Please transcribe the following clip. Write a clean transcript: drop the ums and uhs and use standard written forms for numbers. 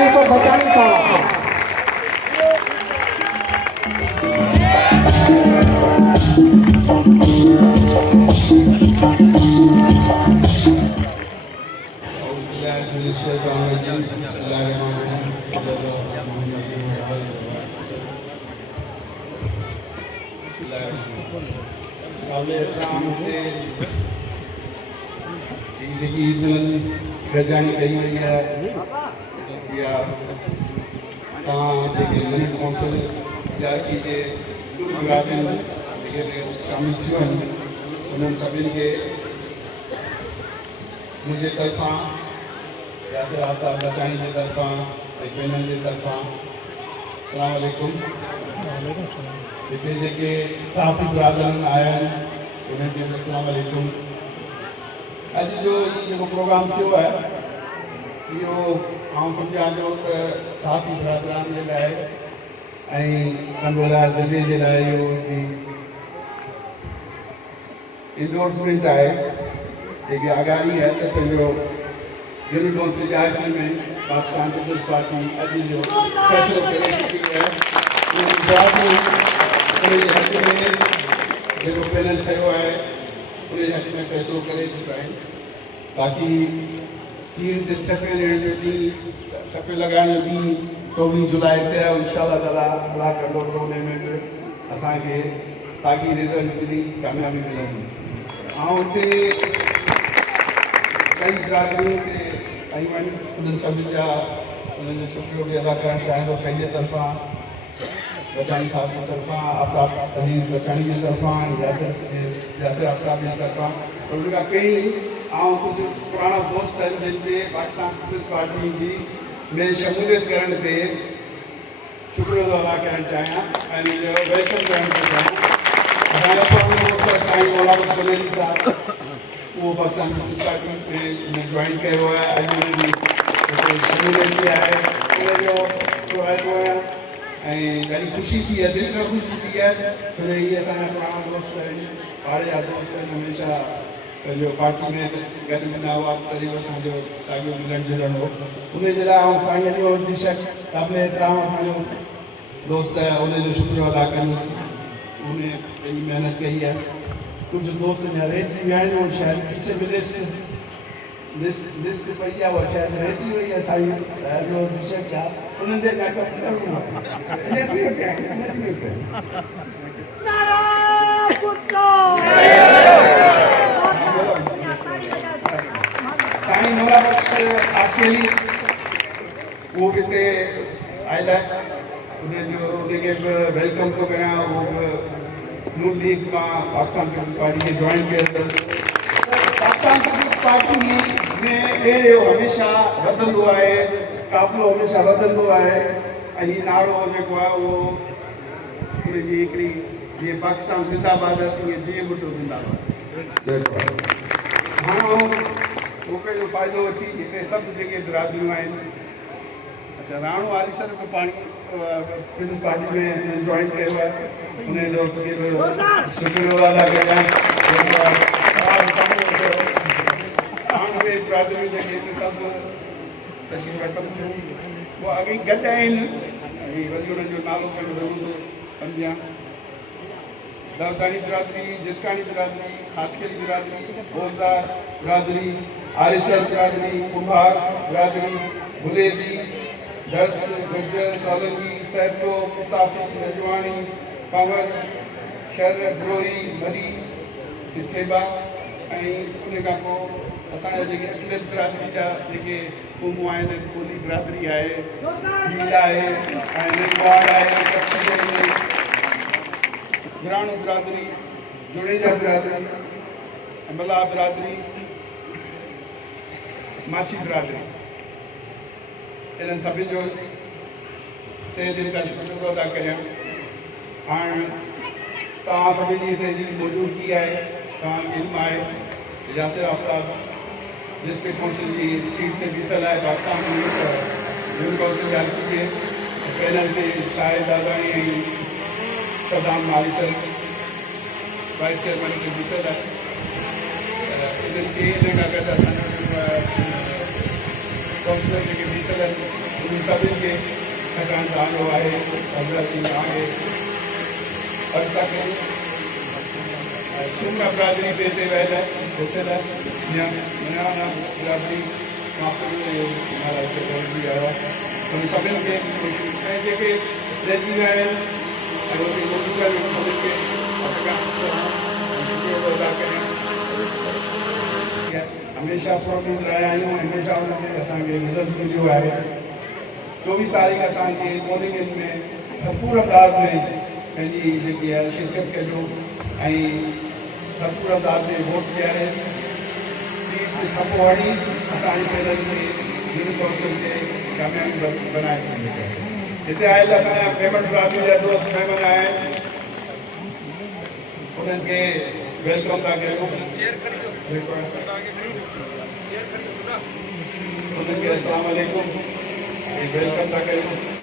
यूसुफ भचानी साहब। गजानी कई वही है या कौंसिल या कि शामिल थी उन्होंने सभी के मुझे तरफा यासर आफ्ताब बचानी के तरफा पैनल के तरफा अस्सलाम वालेकुम। हिते जेके काफ़ी ब्रादरन आया उन्हें अस्सलाम वालेकुम। अज जो ये प्रोग्राम थियो है यो सम्झा जो साथी बरादरान के लाइ कंडोला ज़िले के लाइ यो इंडोर्समेंट है जेकी आगाही है तो पंहिंजो यूनिकॉर्न सिजायती में पाकिस्तान पीपल्स पार्टी अॼु जो फैसलो करे चुकी है उनजे हक़ में जो पैनल थियो है उनजे हक़ में फैसलो करे चुका है। बाक़ी 3 दिन छपे लगाने जो ॾींहुं 24 जुलाई ते इंशाअल्लाह ताला अल्लाह कंदो उन में असांखे साॻी रिज़ल्ट मिली कामयाबी मिलंदी। ऐं हुते कई बिरादरियूं ते आयूं आहिनि उन्हनि सभिनी जा उन्हनि जो शुक्रिया बि अदा करणु चाहियां थो पंहिंजे तरफ़ां बचानी साहब की तरफा आफ्ताब तलीम बचानी की तरफा यासर आफ्ताब की तरफा उनका कई कुछ पुराना दोस्त हैं जिनके पाकिस्तान पीपल्स पार्टी की में शमूलियत करने पे शुक्र अदा करना चाहिए वेलकम करना चाहिए। साईं मौलाना सुलेनी साहब वो पाकिस्तान पीपल्स पार्टी में ज्वाइन किया हुआ है शमूलियत किया है जो आयो है ॾाढी ख़ुशी थी है दिल में ख़ुशी थी है छो ये असांजा पुराना दोस्त आहिनि पाड़े जा दोस्त आहिनि हमेशह जो पार्टी में गॾु मिला हुआ करीब असांजो साॻियो मिलणु जुलणु हो उनजे लाइ साईं जो दिशक क़ाबिल एतिराम असांजो दोस्त है उनजो शुक्रिया अदा कंदुसि। उन पंहिंजी महिनत कई है कुछ दोस्त अञा रहिजी विया आहिनि उहो शायदि किसे बि लिस्ट पई आहे उहा शायदि रहिजी वई आहे साईं जो दिशक आहे उन्हनि जे साईं नूरा बख्श आसियली वो किते आयल आहे उनखे बि वेलकम थो कयां। उहो बि नून लीग मां पाकिस्तान पीपल्स पार्टी खे जॉइन कयो पाकिस्तान पीपल्स पार्टी में अहिड़ो हमेशह वधंदो आहे काफ़िलो हमेशह वधंदो आहे ऐं हीउ नारो जेको आहे उहो हुनजी हिकिड़ी जीअं पाकिस्तान ज़िंदाबाद तीअं जीअं मुठो ज़िंदाबाद। हाणे मौक़े जो फ़ाइदो वठी हिते सभु जेके बिरादरियूं आहिनि अच्छा राणो आलिसर बि पीपल्स पार्टी में जॉइन कयो आहे उनजो शुक्रिया अदा कयां। हाणे बिरादरियूं जेके सभु वो अॻे गॾु आहिनि ऐं वरी उन्हनि जो नालो करणु ज़रूरु सम्झां। दावतानी बिरादरी जिसकानी बिरादरी खासकेरी बिरादरी बोलदार बिरादरी आरिसर बिरादरी कुम्हार बिरादरी बुलेदी दर्स गुजर तौलंगी सैतो मुताफ़ी रजवानी कंवर शर ग्रोही मरी इस्तेबा ऐं उन खां पोइ असांजा जेके अखिलत बिरादरी जा जेके क़ौमूं आहिनि कोली बिरादरी आहे भील आहे ऐं निगवाड़ आहे कच्छी विराणो बिरादरी जुड़ेजा बिरादरी अमला बिरादरी माछी बिरादरी इन्हनि सभिनी जो तहे दिलि खां शुक्रिया अदा कयां। हाणे तव्हां सभिनी हिते जी मौजूदगी आहे तव्हांजी इल्मु आहे यासर आफ्ताब डिस्ट्रिक्ट काउंसिल की सीट से बीतल है पाकिस्तान यूथ काउंसिल यादगी के पैनल के शाहिद दादानी सदाम मालिसर वाइस चेयरमैन के बीतल है इनके काउंसिलर के बीतल है उन सभिनि खे छाकाणि तव्हांजो आहे हज़रत आहे अॼु तक सुम्ह बिरादरी ते हिते वियल हिते बिरादरी महाराज बि आयो आहे उन सभिनि खे ऐं जेके रहिजी विया आहिनि हमेशह प्रोटीन रहिया आहियूं हमेशह उनखे असांखे मदद मिलियो आहे 24 तारीख़ असांखे पोलिंग में भरपूर अंदाज़ में पंहिंजी जेकी आहे शिरकत कजो ऐं भरपूर अंदाज़ में वोट ॾियारे सीट वठी असांजे पैनल खे हिन कौंसिल खे कामयाबी बनाए सघंदी हिते आयल असांजा पेमेंट बिरादरी जा दोस्त महिमान आहिनि उन्हनि खे वेलकम था कयूं उन्हनि खे अस्सलाम वालेकुम वेलकम था कयूं